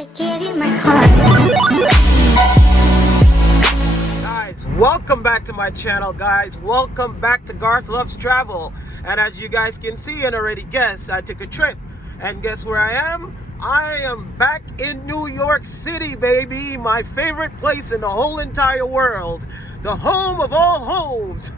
I gave you my heart. Guys, welcome back to my channel, guys. Welcome back to Garth Loves Travel. And as you guys can see and already guess, I took a trip. And guess where I am? I am back in New York City, baby. My favorite place in the whole entire world. The home of all homes.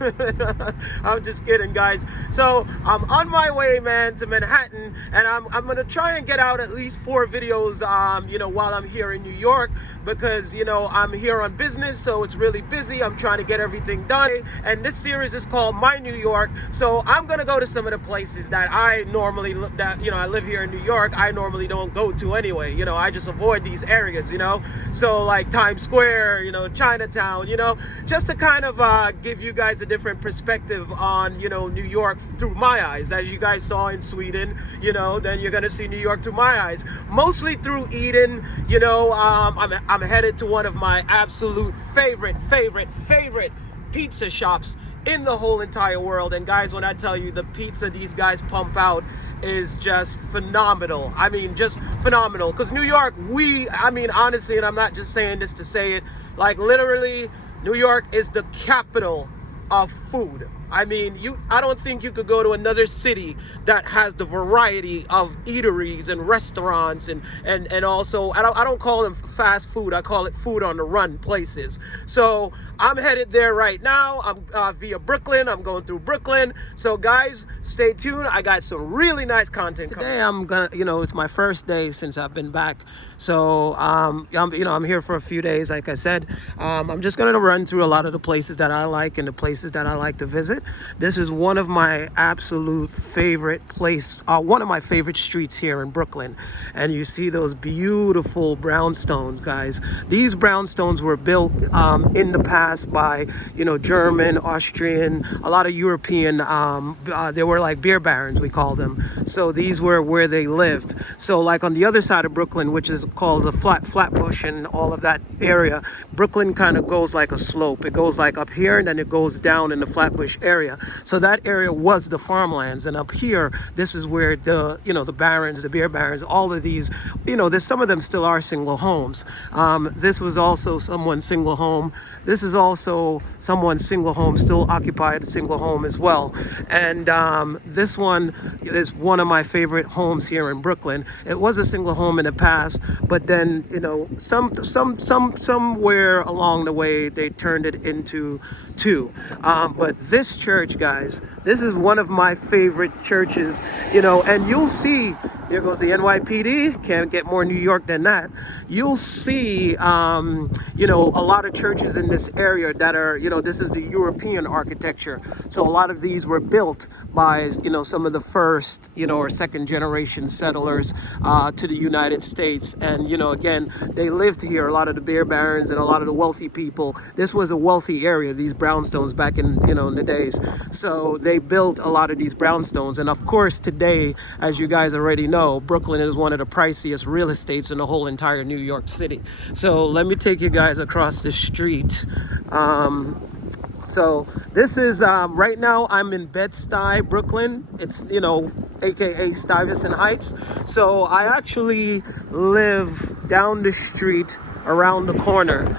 I'm just kidding, guys. So I'm on my way, man, to Manhattan, and I'm gonna try and get out at least 4 videos, while I'm here in New York, because I'm here on business, so it's really busy. I'm trying to get everything done, and this series is called My New York. So I'm gonna go to some of the places that I normally I live here in New York. I normally don't go to anyway. I just avoid these areas. So like Times Square, Chinatown, just to kind of give you guys a different perspective on New York through my eyes. As you guys saw in Sweden, then you're gonna see New York through my eyes, mostly through Eden. I'm headed to one of my absolute favorite pizza shops in the whole entire world. And guys, when I tell you the pizza these guys pump out is just phenomenal. I mean, just phenomenal. Because New York, honestly, and I'm not just saying this to say it, like literally, New York is the capital of food. I don't think you could go to another city that has the variety of eateries and restaurants and also, I don't call them fast food, I call it food on the run places. So I'm headed there right now. I'm via Brooklyn. I'm going through Brooklyn. So guys, stay tuned. I got some really nice content today. I'm gonna, it's my first day since I've been back. So I'm here for a few days. Like I said, I'm just gonna run through a lot of the places that I like and the places that I like to visit. This is one of my absolute favorite one of my favorite streets here in Brooklyn. And you see those beautiful brownstones, guys. These brownstones were built in the past by, German, Austrian, a lot of European, they were like beer barons, we call them. So these were where they lived. So like on the other side of Brooklyn, which is called the Flatbush and all of that area, Brooklyn kind of goes like a slope. It goes like up here and then it goes down in the Flatbush area. So that area was the farmlands, and up here, this is where the barons, the beer barons, all of these, there's some of them still are single homes. This was also someone's single home. This is also someone's single home, still occupied single home as well. And this one is one of my favorite homes here in Brooklyn. It was a single home in the past, but then somewhere along the way they turned it into 2. But this church, guys, this is one of my favorite churches, and you'll see, there goes the NYPD, can't get more New York than that. You'll see, a lot of churches in this area that are, this is the European architecture. So a lot of these were built by, some of the first, or second generation settlers to the United States. And, again, they lived here, a lot of the beer barons and a lot of the wealthy people. This was a wealthy area, these brownstones back in, in the days. So they built a lot of these brownstones. And of course, today, as you guys already know, Brooklyn is one of the priciest real estates in the whole entire New York City. So let me take you guys across the street. So this is, right now I'm in Bed-Stuy, Brooklyn. It's, AKA Stuyvesant Heights. So I actually live down the street around the corner.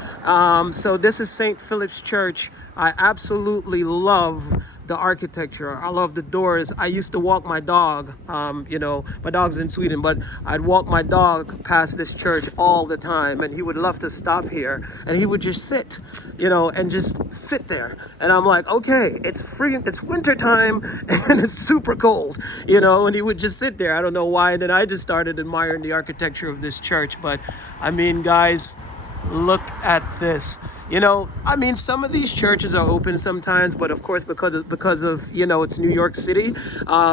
So this is St. Philip's Church. I absolutely love the architecture. I love the doors. I used to walk my dog, my dog's in Sweden, but I'd walk my dog past this church all the time, and he would love to stop here, and he would just sit, and just sit there. And I'm like, okay, it's winter time and it's super cold, and he would just sit there. I don't know why. And then I just started admiring the architecture of this church. But guys, look at this. Some of these churches are open sometimes, but of course, because of it's New York City,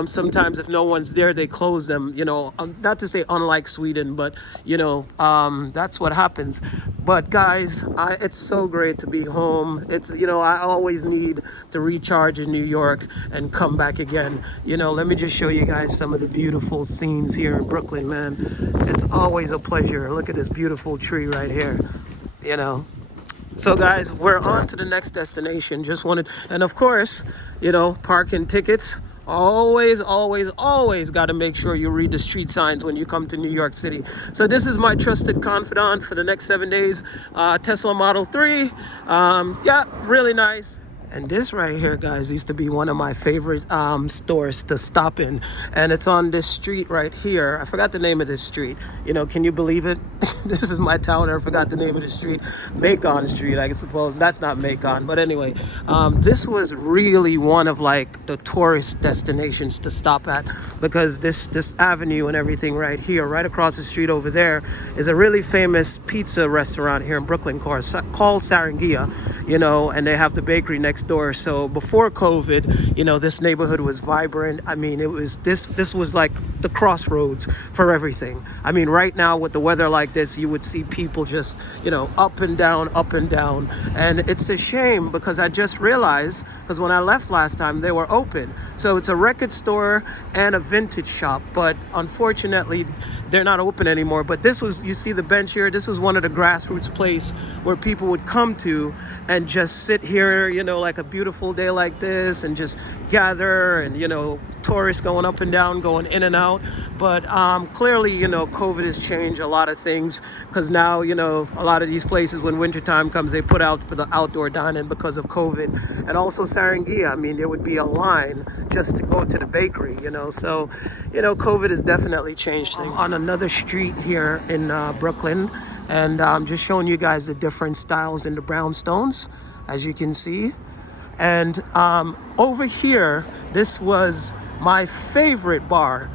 sometimes if no one's there, they close them, not to say unlike Sweden, but, that's what happens. But guys, it's so great to be home. It's, I always need to recharge in New York and come back again. Let me just show you guys some of the beautiful scenes here in Brooklyn, man. It's always a pleasure. Look at this beautiful tree right here, So guys, we're on to the next destination. And of course, parking tickets Always, always, always got to make sure you read the street signs when you come to New York City. So this is my trusted confidant for the next 7 days. Tesla Model 3. Yeah, really nice. And this right here, guys, used to be one of my favorite stores to stop in. And it's on this street right here. I forgot the name of this street. You know, can you believe it? This is my town. I forgot the name of the street. Macon Street, I suppose. That's not Macon. But anyway, this was really one of like the tourist destinations to stop at, because this avenue and everything right here, right across the street over there, is a really famous pizza restaurant here in Brooklyn called Sarangia, you know, and they have the bakery next door. So before COVID, you know, this neighborhood was vibrant. I mean, it was this was like the crossroads for everything. I mean, right now with the weather like this, you would see people just, you know, up and down, and it's a shame because I just realized, because when I left last time they were open. So it's a record store and a vintage shop, but unfortunately they're not open anymore. But this was, you see the bench here, this was one of the grassroots place where people would come to and just sit here, you know, like a beautiful day like this, and just gather, and, you know, tourists going up and down, going in and out. But clearly, you know, COVID has changed a lot of things, because now, you know, a lot of these places, when wintertime comes, they put out for the outdoor dining because of COVID. And also Sarangia, I mean, there would be a line just to go to the bakery, you know. So, you know, COVID has definitely changed things. On another street here in Brooklyn, and I'm just showing you guys the different styles in the brownstones, as you can see. And over here, this was my favorite bar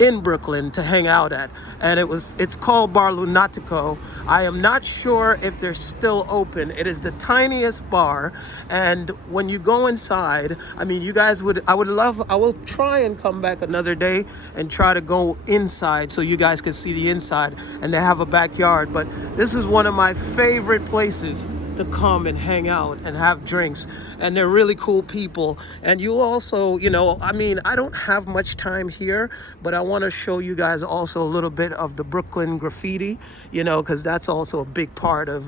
in Brooklyn to hang out at, and it's called Bar Lunatico. I am not sure if they're still open. It is the tiniest bar, and when you go inside, I mean, you guys I will try and come back another day and try to go inside so you guys can see the inside, and they have a backyard. But this is one of my favorite places to come and hang out and have drinks, and they're really cool people. And you also, you know, I mean, I don't have much time here, but I want to show you guys also a little bit of the Brooklyn graffiti, you know, because that's also a big part of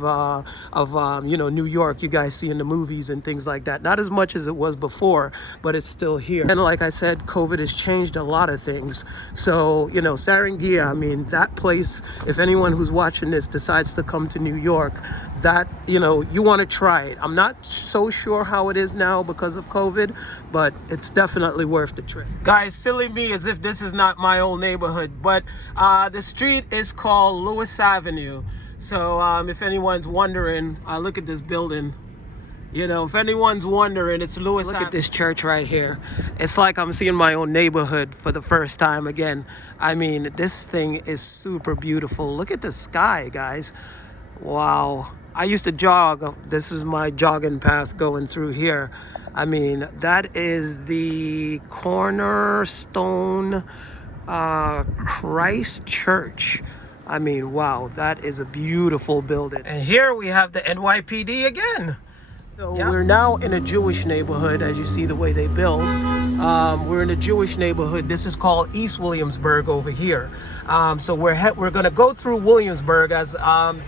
you know, New York. You guys see in the movies and things like that. Not as much as it was before, but it's still here. And like I said, COVID has changed a lot of things. So, you know, Sarangia, I mean, that place, if anyone who's watching this decides to come to New York, that, you know, you want to try it. I'm not so sure how it is now because of COVID, but it's definitely worth the trip. Guys, silly me as if this is not my old neighborhood, but the street is called Lewis Avenue. So if anyone's wondering, look at this building. You know, if anyone's wondering, it's Lewis Avenue. Look at this church right here. It's like I'm seeing my own neighborhood for the first time again. I mean, this thing is super beautiful. Look at the sky, guys. Wow. I used to jog. This is my jogging path going through here. I mean, that is the Cornerstone Christ Church. I mean, wow, that is a beautiful building. And here we have the NYPD again. So we're now in a Jewish neighborhood, as you see the way they build. We're in a Jewish neighborhood. This is called East Williamsburg over here. So we're going to go through Williamsburg, as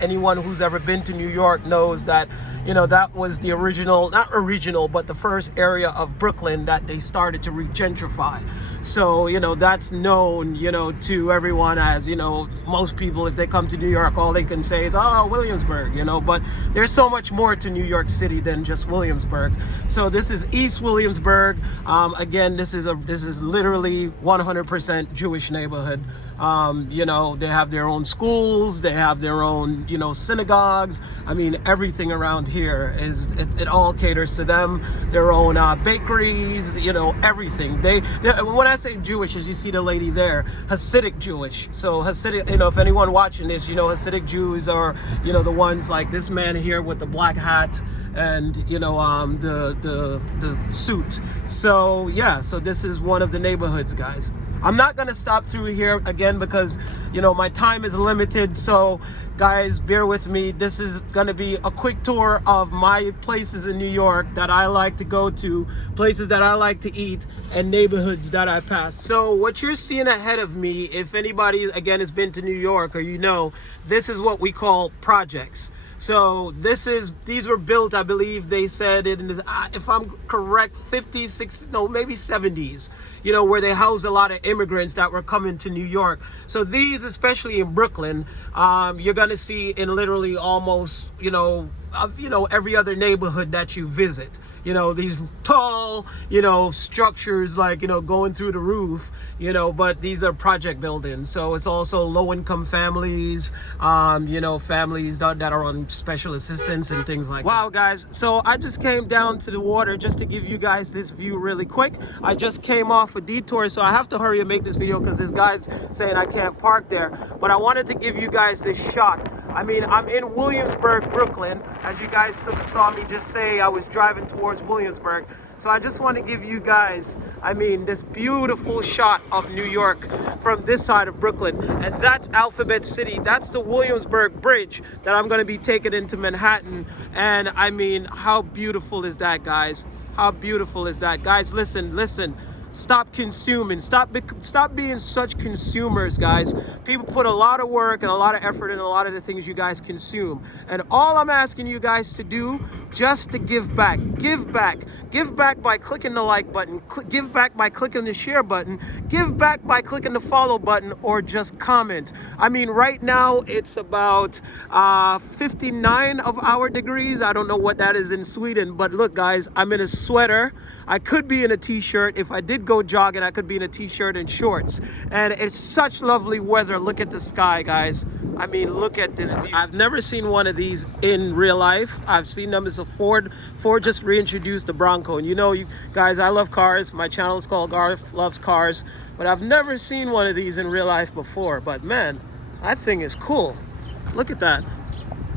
anyone who's ever been to New York knows that, you know, that was the original, not original, but the first area of Brooklyn that they started to regentrify. So, you know, that's known, you know, to everyone as, you know, most people, if they come to New York, all they can say is, oh, Williamsburg, you know, but there's so much more to New York City than just Williamsburg. So this is East Williamsburg. Again, this is literally 100% Jewish neighborhood. You know, they have their own schools, they have their own, you know, synagogues. I mean, everything around here it all caters to them. Their own bakeries, you know, everything. They when I say Jewish, as you see the lady there, Hasidic Jewish. So Hasidic, you know, if anyone watching this, you know, Hasidic Jews are, you know, the ones like this man here with the black hat and, you know, the suit. So yeah, so this is one of the neighborhoods, guys. I'm not going to stop through here again because, you know, my time is limited. So guys, bear with me. This is gonna be a quick tour of my places in New York that I like to go to, places that I like to eat, and neighborhoods that I pass. So what you're seeing ahead of me, if anybody again has been to New York, or this is what we call projects. So these were built, I believe they said in this, if I'm correct, 50s, 60s, no, maybe 70s, where they housed a lot of immigrants that were coming to New York. So these, especially in Brooklyn, you're gonna see in literally almost, every other neighborhood that you visit. These tall, structures like, going through the roof, but these are project buildings. So it's also low-income families, families that are on special assistance and things like that. Wow, guys. So I just came down to the water just to give you guys this view really quick. I just came off a detour, so I have to hurry and make this video because this guy's saying I can't park there. But I wanted to give you guys this shot. I mean, I'm in Williamsburg, Brooklyn. As you guys saw me just say, I was driving towards Williamsburg. So I just want to give you guys, this beautiful shot of New York from this side of Brooklyn. And that's Alphabet City. That's the Williamsburg Bridge that I'm going to be taking into Manhattan. And how beautiful is that, guys? How beautiful is that? Guys, listen. Stop consuming. Stop being such consumers, guys. People put a lot of work and a lot of effort in a lot of the things you guys consume. And all I'm asking you guys to do, just to give back. Give back. Give back by clicking the like button. Give back by clicking the share button. Give back by clicking the follow button, or just comment. Right now it's about 59 of our degrees. I don't know what that is in Sweden, but look, guys, I'm in a sweater. I could be in a t-shirt. If I did go jogging, I could be in a t-shirt and shorts. And it's such lovely weather. Look at the sky, guys. Look at this view. I've never seen one of these in real life. I've seen them as a Ford. Ford just reintroduced the Bronco. And you guys, I love cars. My channel is called Garth Loves Cars. But I've never seen one of these in real life before. But man, that thing is cool. Look at that.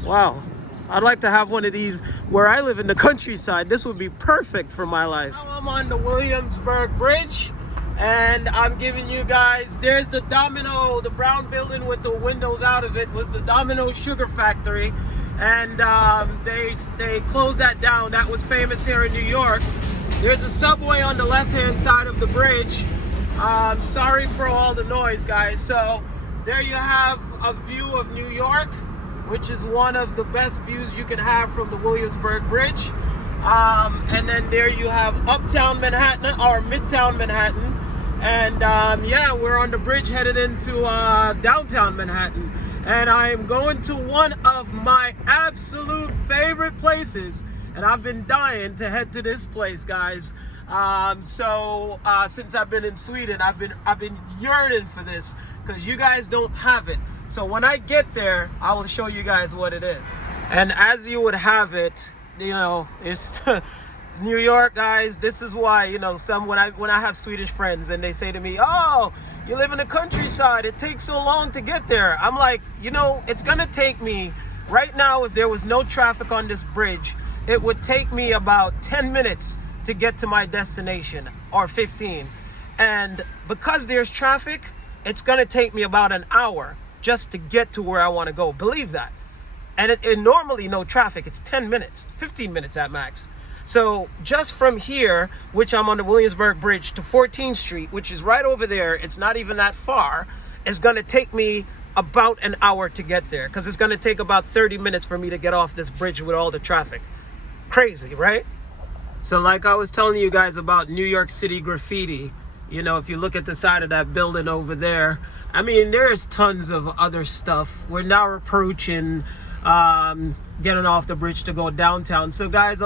Wow. I'd like to have one of these where I live in the countryside. This would be perfect for my life. Now I'm on the Williamsburg Bridge, and I'm giving you guys, there's the Domino, the brown building with the windows out of it was the Domino Sugar Factory. And they closed that down. That was famous here in New York. There's a subway on the left-hand side of the bridge. Sorry for all the noise, guys. So there you have a view of New York, which is one of the best views you can have from the Williamsburg Bridge. And then there you have uptown Manhattan, or midtown Manhattan. And yeah, we're on the bridge headed into downtown Manhattan. And I'm going to one of my absolute favorite places. And I've been dying to head to this place, guys. Since I've been in Sweden, I've been yearning for this, because you guys don't have it. So when I get there, I will show you guys what it is. And as you would have it, it's New York, guys. This is why, when I have Swedish friends and they say to me, "Oh, you live in the countryside, it takes so long to get there." I'm like, it's gonna take me, right now, if there was no traffic on this bridge, it would take me about 10 minutes to get to my destination, or 15. And because there's traffic, it's gonna take me about an hour just to get to where I want to go. Believe that. And it normally no traffic, it's 10 minutes, 15 minutes at max. So just from here, which I'm on the Williamsburg Bridge, to 14th Street, which is right over there, it's not even that far, it's going to take me about an hour to get there, because it's going to take about 30 minutes for me to get off this bridge with all the traffic. Crazy, right? So like I was telling you guys about New York City graffiti, if you look at the side of that building over there, there's tons of other stuff. We're now approaching getting off the bridge to go downtown. So guys,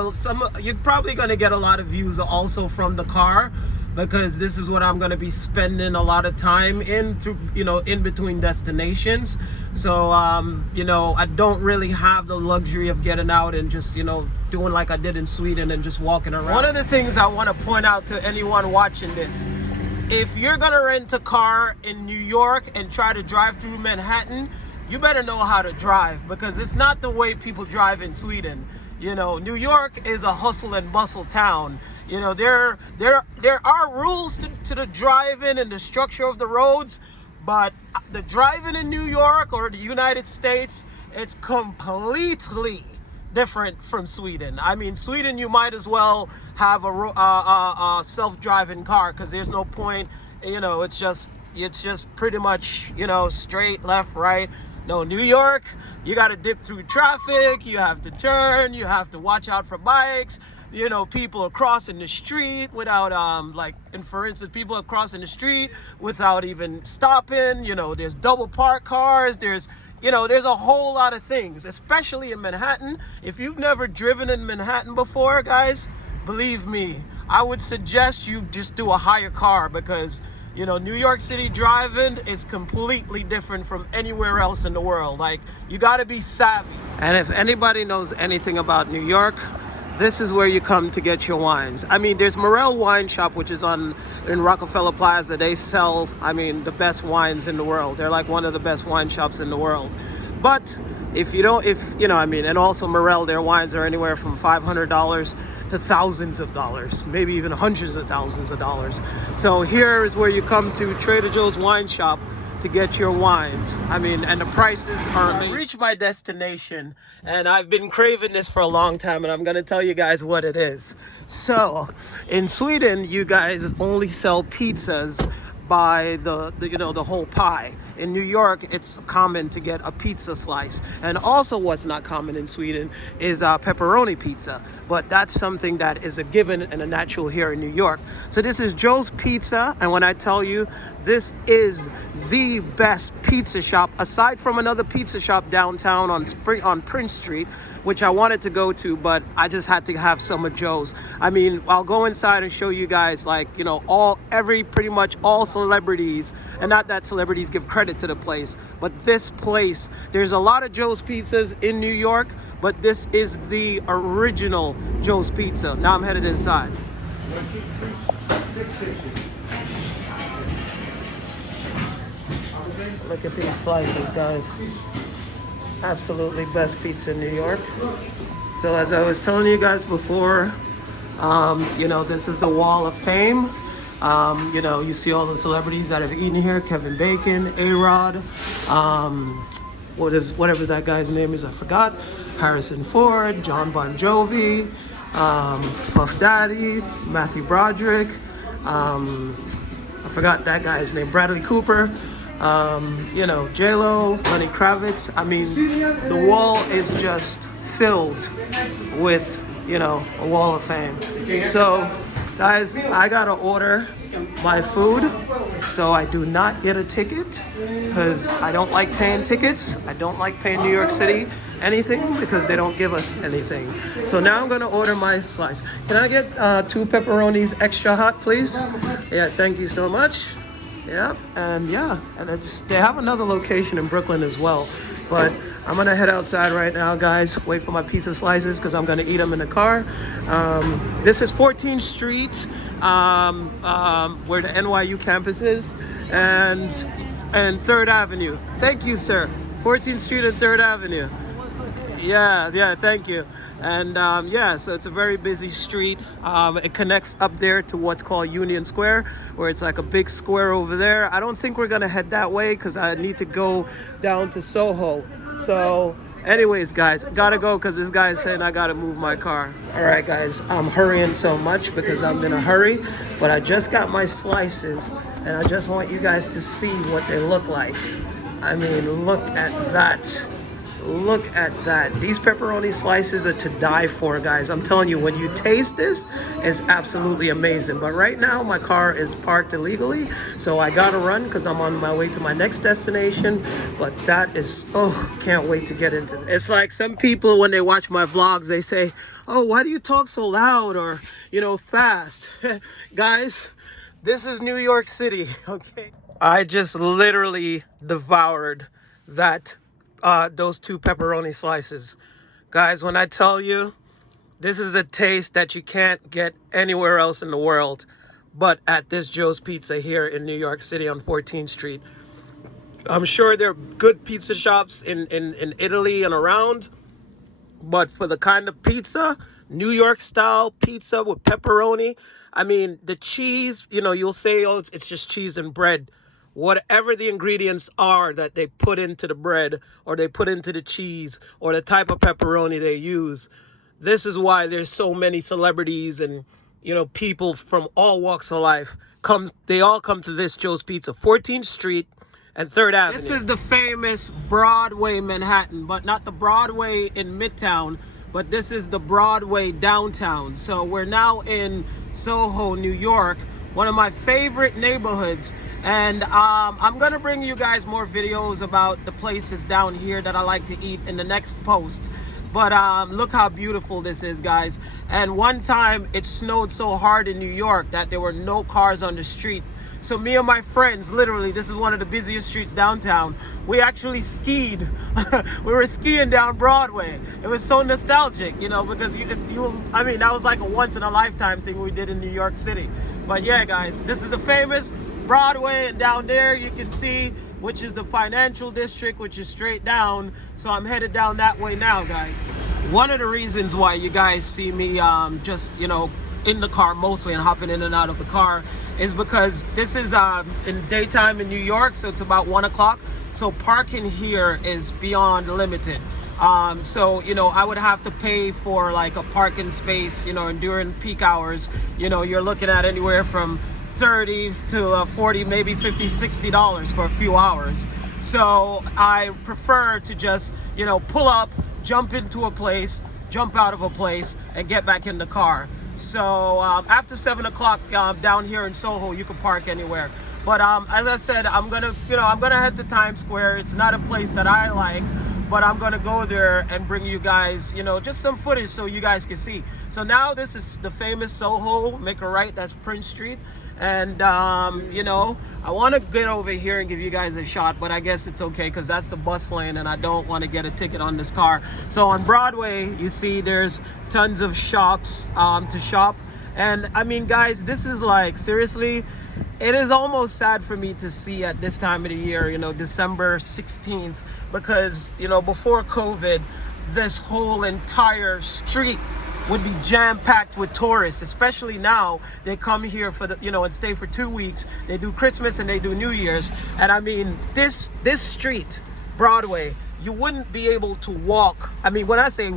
you're probably going to get a lot of views also from the car, because this is what I'm going to be spending a lot of time in between destinations. So I don't really have the luxury of getting out and just doing like I did in Sweden and just walking around. One of the things I want to point out to anyone watching this, if you're gonna rent a car in New York and try to drive through Manhattan, you better know how to drive, because it's not the way people drive in Sweden. New York is a hustle and bustle town. There are rules to the driving and the structure of the roads, But the driving in New York or the United States, it's completely different from Sweden. I mean, Sweden, you might as well have a self-driving car because there's no point. You know, it's just pretty much, you know, straight, left, right. No, New York, you got to dip through traffic. You have to turn. You have to watch out for bikes. You know, people are crossing the street without, and for instance, people are crossing the street without even stopping. You know, there's double park cars. There's a whole lot of things, especially in Manhattan. If you've never driven in Manhattan before, guys, believe me, I would suggest you just do a higher car because, you know, New York City driving is completely different from anywhere else in the world. Like, you got to be savvy. And if anybody knows anything about New York, this is where you come to get your wines. I mean, there's Morel Wine Shop, which is in Rockefeller Plaza. They sell, the best wines in the world. They're like one of the best wine shops in the world. But and also Morel, their wines are anywhere from $500 to thousands of dollars, maybe even hundreds of thousands of dollars. So here is where you come to Trader Joe's Wine Shop to get your wines. And the prices are amazing. I reached my destination and I've been craving this for a long time, and I'm gonna tell you guys what it is. So in Sweden, you guys only sell pizzas by the whole pie. In New York, it's common to get a pizza slice. And also what's not common in Sweden is pepperoni pizza. But that's something that is a given and a natural here in New York. So this is Joe's Pizza. And when I tell you, this is the best pizza shop, aside from another pizza shop downtown on Prince Street, which I wanted to go to, but I just had to have some of Joe's. I'll go inside and show you guys, pretty much all celebrities, and not that celebrities give credit to the place, but this place, there's a lot of Joe's Pizzas in New York, but this is the original Joe's Pizza. Now I'm headed inside. Look at these slices, guys. Absolutely best pizza in New York. So as I was telling you guys before, this is the Wall of Fame. You see all the celebrities that have eaten here: Kevin Bacon, A-Rod, whatever that guy's name is, I forgot. Harrison Ford, John Bon Jovi, Puff Daddy, Matthew Broderick, I forgot that guy's name, Bradley Cooper, J-Lo, Lenny Kravitz. The wall is just filled with, a wall of fame. So, guys, I gotta order my food, so I do not get a ticket because I don't like paying tickets. I don't like paying New York City anything because they don't give us anything. So now I'm gonna order my slice. Can I get 2 pepperonis extra hot, please? Yeah, thank you so much. Yeah, and they have another location in Brooklyn as well. But I'm gonna head outside right now, guys. Wait for my pizza slices because I'm gonna eat them in the car. This is 14th Street, where the NYU campus is, and 3rd Avenue. Thank you, sir. 14th Street and 3rd Avenue. Yeah, thank you. And so it's a very busy street. It connects up there to what's called Union Square, where it's like a big square over there. I don't think we're gonna head that way because I need to go down to Soho. So anyways, guys, gotta go because this guy is saying I gotta move my car. All right, guys, I'm hurrying so much because I'm in a hurry, but I just got my slices and I just want you guys to see what they look like. Look at that. Look at that. These pepperoni slices are to die for, guys. I'm telling you, when you taste this, it's absolutely amazing. But right now, my car is parked illegally, so I gotta run because I'm on my way to my next destination. But that is, can't wait to get into this. It's like some people, when they watch my vlogs, they say, oh, why do you talk so loud or, fast? Guys, this is New York City, okay? I just literally devoured those 2 pepperoni slices. Guys, when I tell you, this is a taste that you can't get anywhere else in the world but at this Joe's Pizza here in New York City on 14th Street. I'm sure there are good pizza shops in Italy and around, but for the kind of pizza, New York style pizza with pepperoni, the cheese, you'll say, oh, it's just cheese and bread. whatever the ingredients are that they put into the bread or they put into the cheese or the type of pepperoni they use. This is why there's so many celebrities and, people from all walks of life they all come to this Joe's Pizza, 14th Street and 3rd Avenue. This is the famous Broadway Manhattan, but not the Broadway in Midtown, but this is the Broadway Downtown. So we're now in Soho, New York, one of my favorite neighborhoods. And I'm gonna bring you guys more videos about the places down here that I like to eat in the next post. But look how beautiful this is, guys. And one time it snowed so hard in New York that there were no cars on the street. So me and my friends, literally, this is one of the busiest streets downtown. We actually skied. We were skiing down Broadway. It was so nostalgic, because that was like a once in a lifetime thing we did in New York City. But yeah, guys, this is the famous Broadway, and down there you can see, which is the financial district, which is straight down. So I'm headed down that way now, guys. One of the reasons why you guys see me just, in the car mostly and hopping in and out of the car is because this is in daytime in New York, so it's about 1 o'clock. So parking here is beyond limited. So, I would have to pay for like a parking space, and during peak hours, you're looking at anywhere from $30 to $40, maybe $50, $60 for a few hours. So I prefer to just, pull up, jump into a place, jump out of a place, and get back in the car. So after 7 o'clock down here in Soho, you can park anywhere. But as I said, I'm gonna head to Times Square. It's not a place that I like, but I'm gonna go there and bring you guys, just some footage so you guys can see. So now this is the famous Soho. Make a right, that's Prince Street. And I want to get over here and give you guys a shot, but I guess it's okay because that's the bus lane and I don't want to get a ticket on this car. So on Broadway, you see there's tons of shops to shop. And I mean, guys, this is like, seriously, it is almost sad for me to see at this time of the year, December 16th, because, before COVID, this whole entire street would be jam-packed with tourists, especially now. They come here for and stay for 2 weeks. They do Christmas and they do New Year's. And I mean, this street, Broadway, you wouldn't be able to walk. I mean, when I say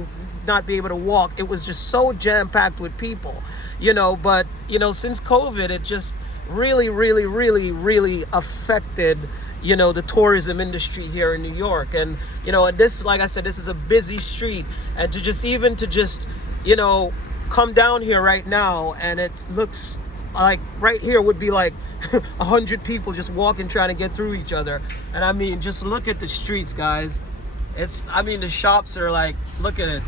not be able to walk, it was just so jam-packed with people, but, since COVID, it just really, really, really, really affected, the tourism industry here in New York. And, and this, like I said, this is a busy street. And to just come down here right now, and it looks like right here would be like 100 people just walking, trying to get through each other. And I mean, just look at the streets, guys. The shops are like, look at it,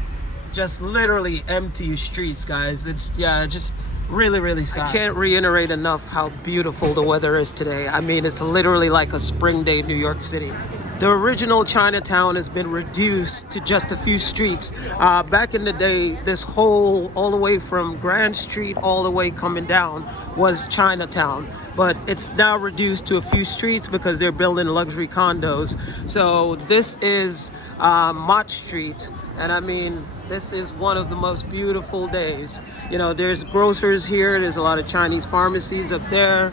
just literally empty streets, guys. It's just really, really sad. I can't reiterate enough how beautiful the weather is today. I mean, it's literally like a spring day in New York City. The original Chinatown has been reduced to just a few streets. Back in the day, this whole, all the way from Grand Street, all the way coming down, was Chinatown. But it's now reduced to a few streets because they're building luxury condos. So this is Mott Street. And I mean, this is one of the most beautiful days. There's grocers here. There's a lot of Chinese pharmacies up there.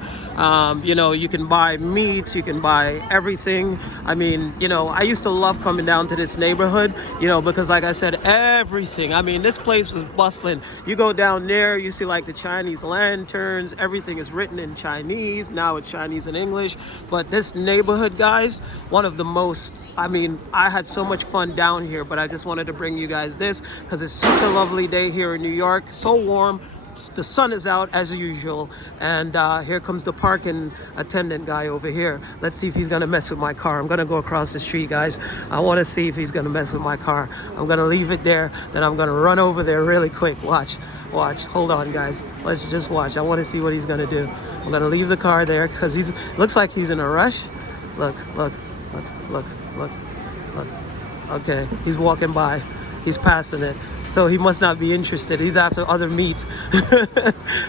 You can buy meats, you can buy everything. I mean, I used to love coming down to this neighborhood, because like I said, everything. I mean, this place was bustling. You go down there, you see like the Chinese lanterns, everything is written in Chinese. Now it's Chinese and English. But this neighborhood, guys, one of the most, I had so much fun down here, but I just wanted to bring you guys this because it's such a lovely day here in New York. So warm. The sun is out as usual, and here comes the parking attendant guy over here. Let's see if he's gonna mess with my car. I'm gonna go across the street, guys. I want to see if he's gonna mess with my car. I'm gonna leave it there, then I'm gonna run over there really quick. Watch. Hold on, guys. Let's just watch. I want to see what he's gonna do. I'm gonna leave the car there because looks like he's in a rush. Look. Okay, he's walking by. He's passing it. So he must not be interested. He's after other meat.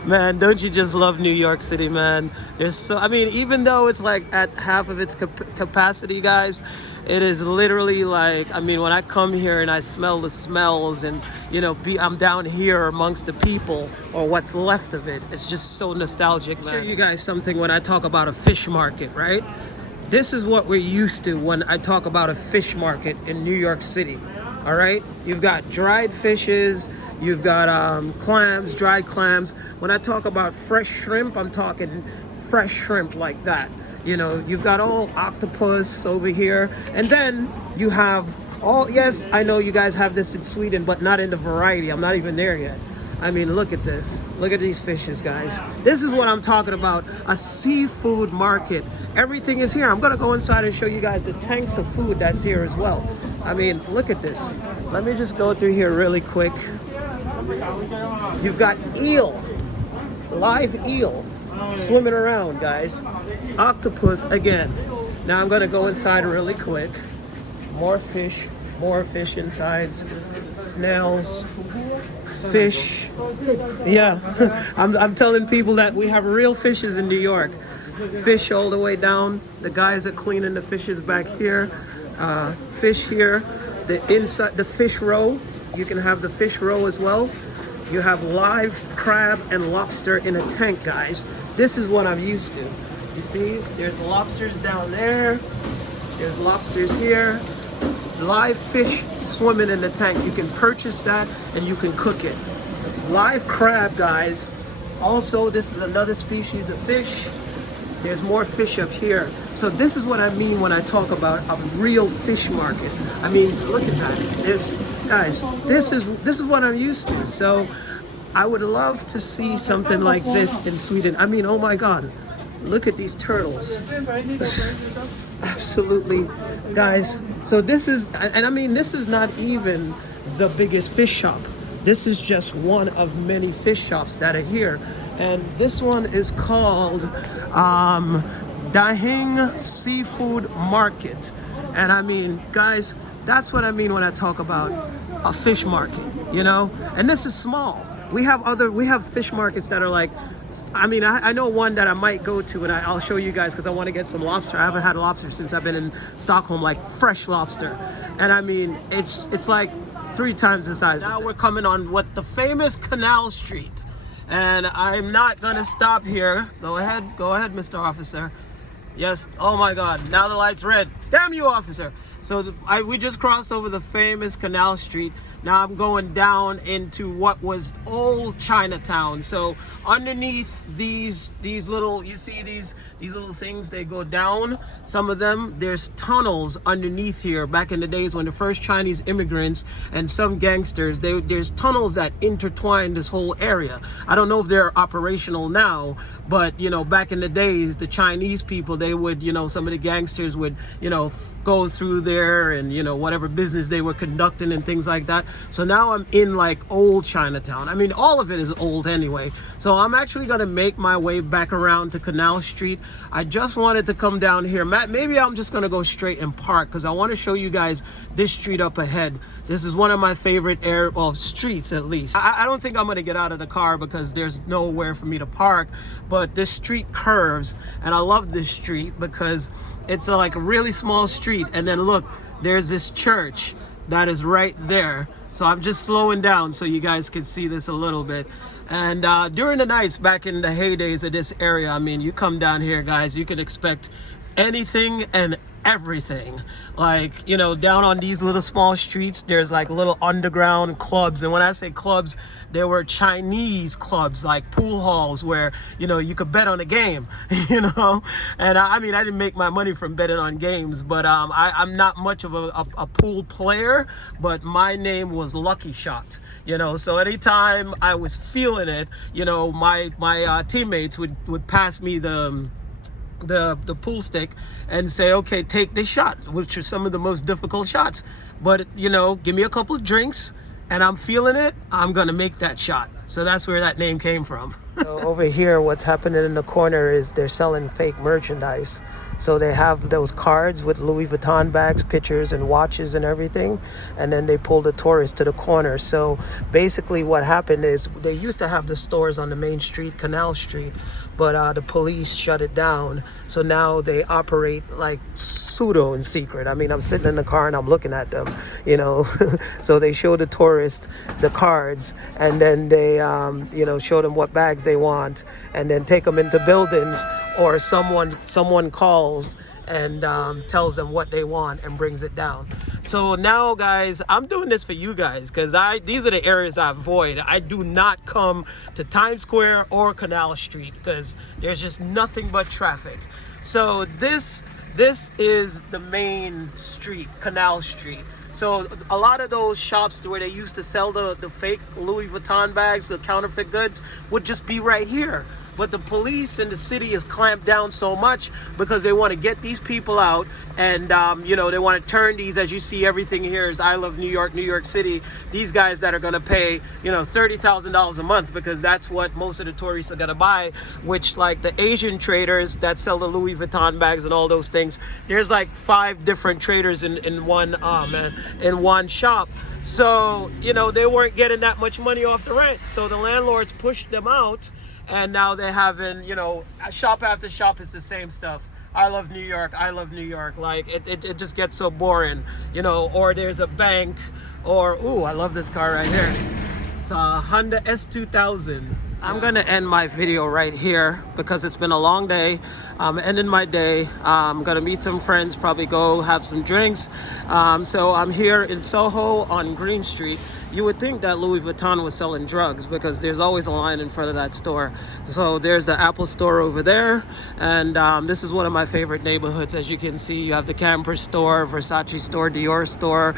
Man, don't you just love New York City, man? There's so, I mean, even though it's like at half of its capacity, guys, it is literally like, I mean, when I come here and I smell the smells and, you know, I'm down here amongst the people or what's left of it. It's just so nostalgic, man. I'll show you guys something when I talk about a fish market, right? This is what we're used to when I talk about a fish market in New York City. All right, you've got dried fishes, you've got clams, dried clams. When I talk about fresh shrimp, I'm talking fresh shrimp like that. You know, you've got all octopus over here, and then you have all, yes, I know you guys have this in Sweden, but not in the variety. I'm not even there yet. I mean, look at this. Look at these fishes, guys. This is what I'm talking about, a seafood market. Everything is here. I'm gonna go inside and show you guys the tanks of food that's here as well. I mean, look at this. Let me just go through here really quick. You've got eel, live eel, swimming around, guys. Octopus again. Now I'm gonna go inside really quick. More fish inside. Snails, fish. Yeah, I'm telling people that we have real fishes in New York. Fish all the way down. The guys are cleaning the fishes back here. Fish here. The inside, the fish row. You can have the fish row as well. You have live crab and lobster in a tank, guys. This is what I'm used to. You see, there's lobsters down there. There's lobsters here. Live fish swimming in the tank. You can purchase that and you can cook it. Live crab, guys. Also, this is another species of fish. There's more fish up here. So this is what I mean when I talk about a real fish market. I mean, look at that. Guys, this is what I'm used to. So I would love to see something like this in Sweden. I mean, oh my God, look at these turtles. Absolutely, guys. So this is, and I mean, this is not even the biggest fish shop. This is just one of many fish shops that are here. And this one is called Dahing Seafood Market. And I mean, guys, that's what I mean when I talk about a fish market, you know? And this is small. We have fish markets that are like, I mean, I know one that I might go to, and I'll show you guys because I want to get some lobster. I haven't had lobster since I've been in Stockholm, like fresh lobster. And I mean, it's like 3 times the size. Now we're coming on what the famous Canal Street. And I'm not gonna stop here. Go ahead, Mr. Officer. Yes, oh my God, now the light's red. Damn you, officer. So we just crossed over the famous Canal Street. Now I'm going down into what was old Chinatown. So underneath these little, you see these little things, they go down. Some of them, there's tunnels underneath here. Back in the days when the first Chinese immigrants and some gangsters, there's tunnels that intertwine this whole area. I don't know if they're operational now, but you know, back in the days, the Chinese people, they would, you know, some of the gangsters would, you know, go through there and, you know, whatever business they were conducting and things like that. So now I'm in like old Chinatown. I mean, all of it is old anyway. So I'm actually gonna make my way back around to Canal Street. I just wanted to come down here. Maybe I'm just gonna go straight and park because I want to show you guys this street up ahead. This is one of my favorite streets, at least. I don't think I'm gonna get out of the car because there's nowhere for me to park, but this street curves, and I love this street because it's like a really small street. And then look, there's this church that is right there. So I'm just slowing down so you guys can see this a little bit. And during the nights back in the heydays of this area, I mean, you come down here, guys, you can expect anything and everything. Like, you know, down on these little small streets, there's like little underground clubs. And when I say clubs, there were Chinese clubs, like pool halls where, you know, you could bet on a game, you know. And I mean, I didn't make my money from betting on games, but I'm not much of a pool player, but my name was Lucky Shot, you know. So anytime I was feeling it, you know, my teammates would pass me the pool stick and say, okay, take this shot, which are some of the most difficult shots. But, you know, give me a couple of drinks and I'm feeling it, I'm gonna make that shot. So that's where that name came from. So over here, what's happening in the corner is they're selling fake merchandise. So they have those cards with Louis Vuitton bags, pictures, and watches and everything. And then they pulled the tourists to the corner. So basically what happened is they used to have the stores on the main street, Canal Street, but the police shut it down. So now they operate like pseudo in secret. I mean, I'm sitting in the car and I'm looking at them, you know. So they show the tourists the cards, and then they, you know, show them what bags they want, and then take them into buildings, or someone calls and tells them what they want and brings it down. So now, guys, I'm doing this for you guys because these are the areas I avoid. I do not come to Times Square or Canal Street because there's just nothing but traffic. So this is the main street, Canal Street. So a lot of those shops where they used to sell the fake Louis Vuitton bags, the counterfeit goods, would just be right here. But the police in the city is clamped down so much because they want to get these people out, and you know, they want to turn these, as you see, everything here is I love New York, New York City. These guys that are going to pay, you know, $30,000 a month because that's what most of the tourists are going to buy, which, like the Asian traders that sell the Louis Vuitton bags and all those things, there's like 5 different traders in one shop. So, you know, they weren't getting that much money off the rent. So the landlords pushed them out. And now they're having, you know, shop after shop is the same stuff. I love New York. I love New York. Like, it just gets so boring, you know. Or there's a bank, or, ooh, I love this car right here. It's a Honda S2000. I'm going to end my video right here because it's been a long day. I'm ending my day. I'm going to meet some friends, probably go have some drinks. So I'm here in Soho on Green Street. You would think that Louis Vuitton was selling drugs because there's always a line in front of that store. So there's the Apple store over there. And this is one of my favorite neighborhoods. As you can see, you have the Camper store, Versace store, Dior store,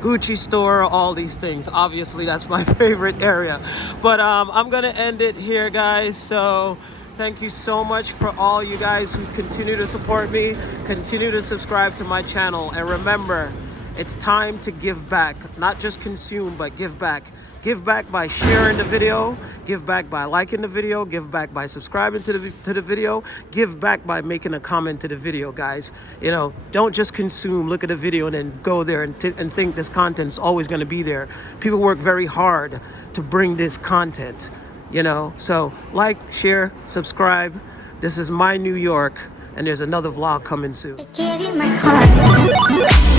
Gucci store, all these things. Obviously, that's my favorite area. But I'm going to end it here, guys. So thank you so much for all you guys who continue to support me. Continue to subscribe to my channel. And remember, it's time to give back. Not just consume, but give back. Give back by sharing the video. Give back by liking the video. Give back by subscribing to the video. Give back by making a comment to the video, guys. You know, don't just consume, look at the video, and then go there and think this content's always going to be there. People work very hard to bring this content, you know. So like, share, subscribe. This is my New York, and there's another vlog coming soon. I gave you my heart.